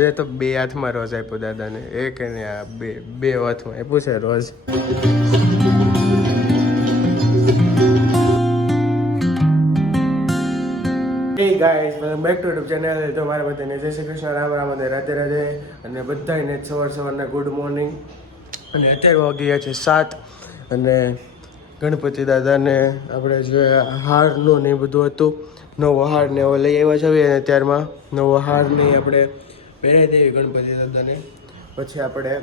આજે તો બે હાથમાં રોજ આપ્યો દાદાને, એક ને આ બે હાથમાં આપ્યું છે રોજ. Hey guys, welcome back to YouTube channel. તો મારા બધાને જય શ્રી કૃષ્ણ, રામ રામ અને રાધે રાધે, અને બધાને સવારના ગુડ મોર્નિંગ. અને અત્યારે વાગી ગયા છે 7 અને ગણપતિ દાદાને આપણે જે હારનું ને એ બધું હતું, નવો હાર ને એવો લઈ આવ્યા છે. અને ત્યારમાં નવો હાર નહીં આપણે પહેરાવી દેવી ગણપતિ દાદાને, પછી આપણે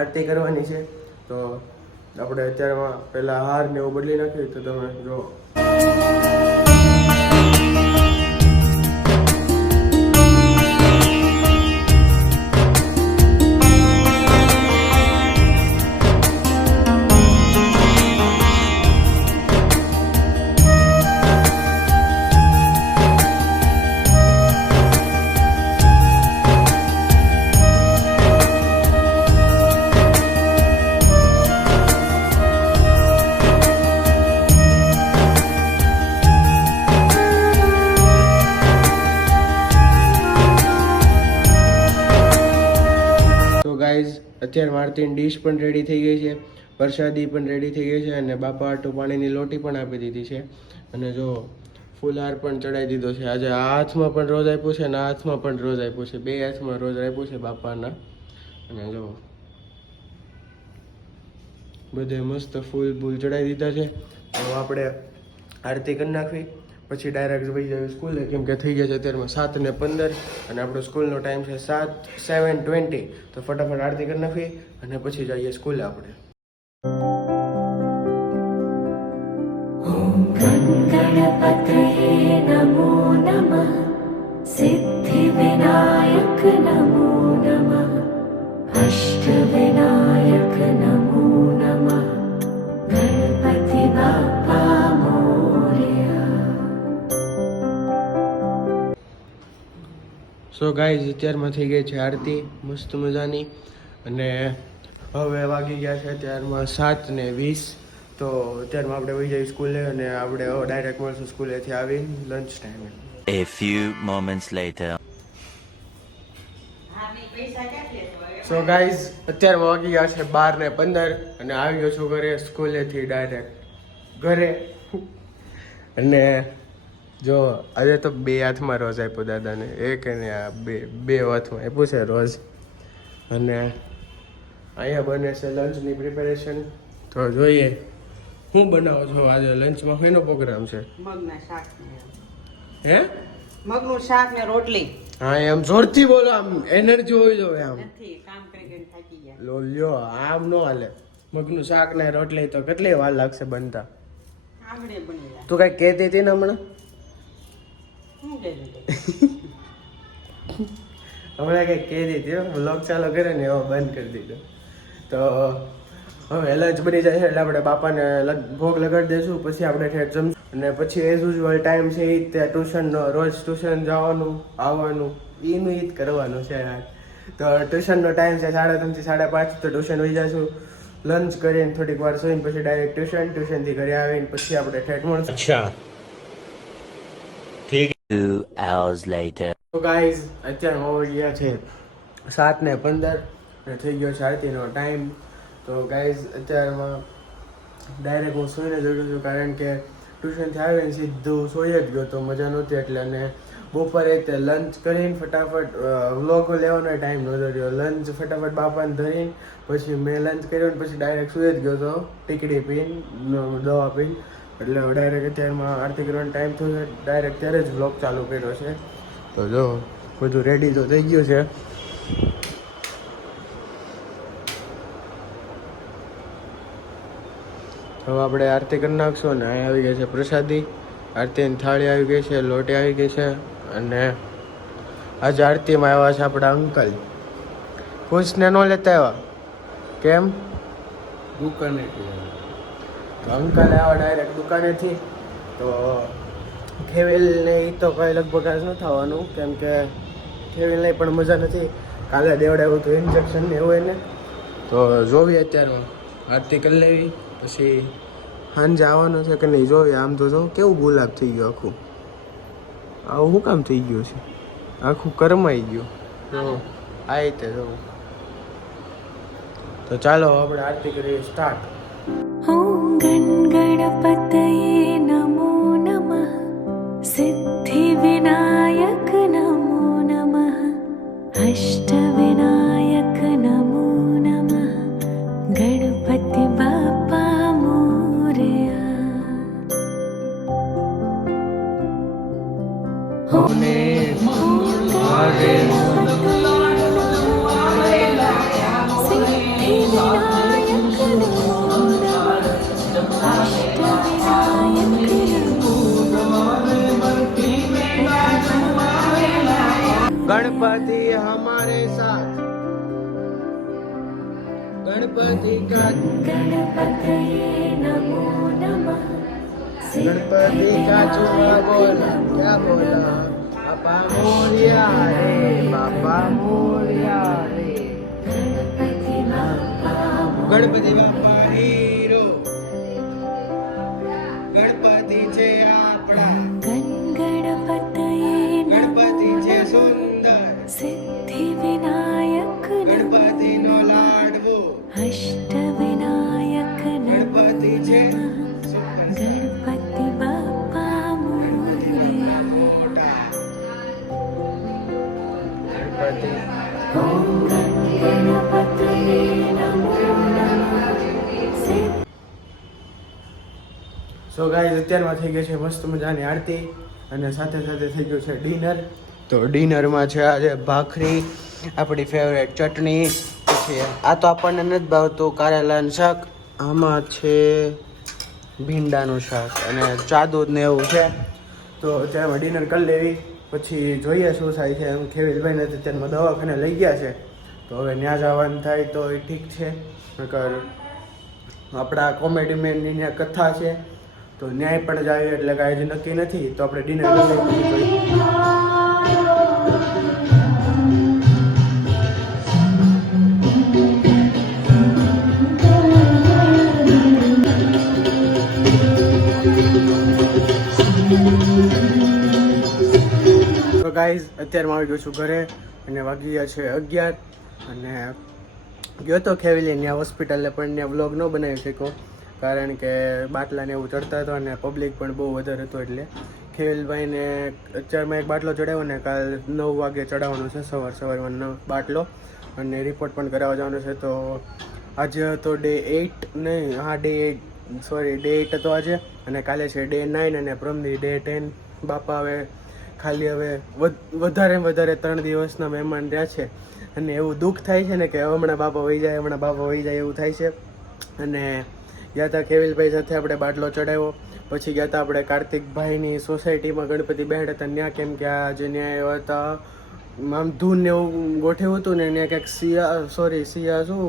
આરતી કરવાની છે. તો આપણે અત્યારમાં પહેલાં હાર ને એવું બદલી નાખીએ. તો તમે જો અત્યારે આરતીની ડીશ પણ રેડી થઈ ગઈ છે, પ્રસાદી પણ રેડી થઈ ગઈ છે, અને બાપા આટું પાણીની લોટી પણ આપી દીધી છે. અને જો ફૂલહાર પણ ચડાવી દીધો છે. આજે આ હાથમાં પણ રોજ આપ્યું છે અને આ હાથમાં પણ રોજ આપ્યું છે, બે હાથમાં રોજ આપ્યું છે બાપાના. અને જો બધે મસ્ત ફૂલ ચડાવી દીધા છે. તો આપણે આરતી કરી નાખવી, પછી ડાયરેક્ટ વહી જાય સ્કૂલે, કેમ કે થઈ ગયા છે અત્યારમાં 7:15 અને આપણો સ્કૂલનો ટાઈમ છે 7:20. તો ફટાફટ આરતી કરી નાખવી અને પછી જઈએ સ્કૂલે આપણે. ઓમ ગણપતયે નમો નમઃ, સિદ્ધિ વિનાયક નમો નમઃ, અષ્ટ વિનાયક નમો નમઃ, ગણપતિ બાપા મોરયા. સો ગાઈઝ, અત્યારમાં થઈ ગઈ છે આરતી મસ્ત મજાની, અને હવે વાગી ગયા છે અત્યારમાં 7:20. તો અત્યારમાં આપણે વહી જઈએ સ્કૂલે, અને આપણે ડાયરેક્ટ મળશું સ્કૂલેથી આવી લંચ ટાઈમે. A few moments later. So guys, અત્યારમાં વાગી ગયા છે 12:15 અને આવી ગયો છું ઘરે સ્કૂલેથી ડાયરેક્ટ ઘરે. અને જો આજે તો બે હાથમાં રોજ આપ્યો દાદાને, એક ને આ બે હાથમાં આપ્યું છે રોજ. અને અહીંયા બને છે લંચની પ્રિપેરેશન. તો જોઈએ શું બનાવો છો આજે લંચમાં, શેનો પ્રોગ્રામ છે? મગના શાક હે મગનું શાક ને રોટલી. હા, એમ જોરથી બોલો, આમ એનર્જી હોવી જોઈએ. આમ નથી કામ કરીને થાકી ગયા. લો લ્યો, આમ નો હાલે. મગનું શાક ને રોટલી તો કેટલી વાર લાગશે બનતા? આગળ બનેલા. તું કઈ કહેતી હતી ને હમણાં? શું કહેલું? હમણાં કંઈક કહેતી હતી, બ્લોગ ચાલુ કરે ને એવો બંધ કરી દીધો. તો હવે લંચ બની જાય છે એટલે આપણે બાપાને ભોગ લગાડી દઈશું, પછી આપણે ઠેઠ જમશું. અને પછી એઝ યુઝ્યુઅલ ટાઈમ છે એ જ ટ્યુશનનો, રોજ ટ્યુશન જવાનું આવવાનું એનું ઈ જ કરવાનું છે યાર. તો ટ્યુશનનો ટાઈમ છે 3:30 થી 5:30. તો ટ્યુશન વહી જઈશું, લંચ કરીને થોડીક વાર સુઈને પછી ડાયરેક્ટ ટ્યુશનથી ઘરે આવીને પછી આપણે ઠેઠ મળશું. અચ્છા, 2 hours later. તો ગાઈઝ, અત્યારે વાગી ગયા છે 7:15 અને થઈ ગયો છે આરતીનો ટાઈમ. તો ગાઈઝ, અત્યારમાં ડાયરેક્ટ હું સૂઈને જ ઉઠ્યો છું, કારણ કે ટ્યુશનથી આવીને સીધું સૂઈ જ ગયો તો મજા નહોતી એટલે. અને બપોરે તે લંચ કરીને ફટાફટ વ્લોગ લેવાનો ટાઈમ નહોતો રહ્યો. લંચ ફટાફટ બાપાને ધરીને પછી મેં લંચ કર્યો ને પછી ડાયરેક્ટ સૂઈ જ ગયો હતો, ટીકડી પીને, દવા પીને. એટલે ડાયરેક્ટ અત્યારમાં આરતી કરવાનો ટાઈમ થયો છે, ડાયરેક્ટ ત્યારે જ વ્લોગ ચાલુ કર્યો છે. તો જો બધું રેડી તો થઈ ગયું છે. હવે આપણે આરતી કરી નાખશું. ને અહીં આવી ગઈ છે પ્રસાદી, આરતીની થાળી આવી ગઈ છે, લોટી આવી ગઈ છે. અને આજે આરતીમાં આવ્યા છે આપણા અંકલ. પૂછને ન લેતા આવ્યા કેમ? દુકાને. તો અંકલ આવ્યા ડાયરેક્ટ દુકાનેથી. તો ખેવેલને એ તો કંઈ લગભગ આજ ન થવાનું, કેમ કે ખેવેલને પણ મજા નથી. કાલે દેવડાવ્યું હતું ઇન્જેક્શન ને એવું એને. તો જોઈએ અત્યારમાં આરતી કરી લેવી, પછી સાંજે આવવાનું છે કે નહીં જોઈએ. આમ તો જો કેવું ગુલાબ થઈ ગયું આખું. આવું શું કામ થઈ ગયું છે? આખું કરમાઈ ગયું. તો આ રીતે જો. તો ચાલો આપણે આરતી કરીએ સ્ટાર્ટ. ॐ गणगणपतये नमो नमः सिद्धिविनायक नमो नमः अष्टविनायक नमो नमः गणपति बाप्पा मोरया. ને આજે सिद्धिविनायक नमो नमः अष्टविनायक गणपति हमारे साथ, गणपति का गणपतये नमो नमः गणपति का चूहा बोला, क्या बोला? बापा मोरिया रे, बापा मोरिया रे. गणपति बाप्पा ગણપતિ બાપા હીરો, ગણપતિ છે આપણા, गणगणपतये ગણપતિ છે સુંદર, सिद्धिविनायक ગણપતિ નો લાડવો, अष्टविनायक ગણપતિ છે गणपति बाप्पा मोरया. મોટા. ગણપતિ गणपतये नमो नमः सिद्ध સો ગાઈઝ અત્યારમાં થઈ ગઈ છે મસ્ત મજાની આરતી અને સાથે સાથે થઈ ગયું છે ડિનર. તો ડિનરમાં છે આજે ભાખરી, આપણી ફેવરેટ ચટણી, પછી આ તો આપણને નથી ભાવતું કારેલાનું શાક, આમાં છે ભીંડાનું શાક અને ચા દૂધ ને એવું છે. તો અત્યારમાં ડિનર કરી લેવી, પછી જોઈએ શું થાય છે. એમ ખેવીલભાઈને અત્યારમાં દવાખાને લઈ ગયા છે, તો હવે ત્યાં જવાનું થાય તો એ ઠીક છે. નકર આપણા કોમેડી મેનની ત્યાં કથા છે તો ન્યાય પણ જાય એટલે કાંઈ હજી નક્કી નથી. તો આપણે ડિનર કરી લઈએ. તો ગાઈઝ અત્યારમાં આવી ગયો છું ઘરે અને વાગી ગયા છે 11 અને ગયો તો ખેવીલી ત્યાં હોસ્પિટલે પણ ત્યાં વ્લોગ ન બનાવી શક્યો કારણ કે બાટલાને એવું ચડતા હતો અને પબ્લિક પણ બહુ વધારે હતો. એટલે ખેવીલભાઈને અત્યારમાં એક બાટલો ચડાવ્યો ને કાલ 9 વાગે ચડાવવાનો છે, સવારમાં બાટલો, અને રિપોર્ટ પણ કરાવવા જવાનો છે. તો આજે હતો ડે 8 નહીં, હા ડે 8 હતો આજે, અને કાલે છે ડે 9 અને પ્રમદી ડે 10. બાપા હવે ખાલી હવે વધારે 3 દિવસના મહેમાન રહ્યા છે અને એવું દુઃખ થાય છે ને કે હમણાં બાપા વહી જાય એવું થાય છે. અને ગયા હતા ખેવીલભાઈ સાથે આપણે બાટલો ચડાવ્યો, પછી ગયા હતા આપણે કાર્તિકભાઈની સોસાયટીમાં ગણપતિ બેઠા હતા ત્યાં, કેમ કે આજે ન્યાય એવા હતા આમ ધૂન ને એવું ગોઠવ્યું હતું ને ત્યાં કંઈક સિયા શું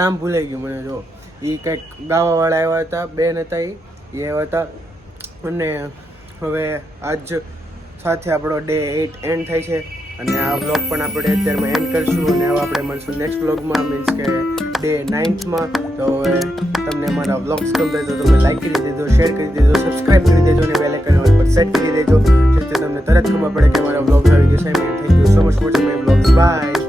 નામ ભૂલાઈ ગયું મને, જો એ કંઈક ગાવાવાળા આવ્યા હતા, બેન હતા એ આવ્યા હતા. અને હવે આજ સાથે આપણો ડે 8 એન્ડ થાય છે અને આ વ્લોગ પણ આપણે અત્યારમાં એન્ડ કરશું અને હવે આપણે મળશું નેક્સ્ટ વ્લોગમાં, મીન્સ કે ડે 9માં. તો હવે તમને મારા વ્લોગ્સ ગમતા તો તમે લાઈક કરી દેજો, શેર કરી દેજો, સબસ્ક્રાઈબ કરી દેજો અને બેલ આઇકન પર સેટ કરી દેજો જેથી તમને તરત ખબર પડે કે મારા વ્લોગ્સ આવી ગયો છે. Thank you so much watching my vlogs. By.